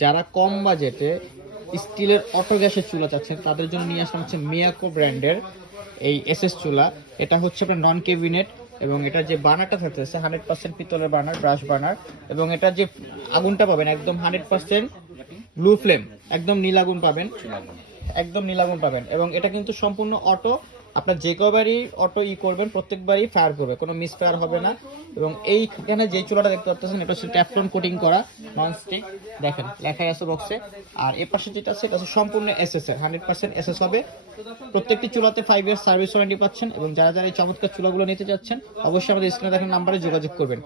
যারা কম বাজেটে স্টিলের অটো গ্যাসের চুলা চাচ্ছেন তাদের জন্য নিয়ে আসলাম হচ্ছে মিয়াকো ব্র্যান্ডের এই এসএস চুলা। এটা হচ্ছে আপনার নন কেবিনেট এবং এটা যে বার্নারটা থাকতেছে 100% পিতলের বার্নার, ব্রাশ বার্নার। এবং এটা যে আগুনটা পাবেন একদম 100% ব্লু ফ্লেম, একদম নীল আগুন পাবেন, একদম নীল আগুন পাবেন। এবং এটা কিন্তু সম্পূর্ণ অটো, আপনার যে কবারই অটো করবেন প্রত্যেকবারই ফায়ার করবে, কোনো মিস ফায়ার হবে না। এবং এইখানে যে চুলাটা দেখতে পাচ্ছেন এটা হচ্ছে ট্যাফলন কোটিং করা ননস্টিক, দেখেন লেখাই আছে বক্সে। আর এর পাশে যেটা আছে এটা হচ্ছে সম্পূর্ণ এসএস এর, 100% এসএস হবে। প্রত্যেকটি চুলাতে 5 ইয়ার সার্ভিস ওয়ারেন্টি পাচ্ছেন। এবং যারা যারা এই চমৎকার চুলাগুলো নিতে চাচ্ছেন অবশ্যই আমাদের স্ক্রিনে দেখেন নাম্বারে যোগাযোগ করবেন।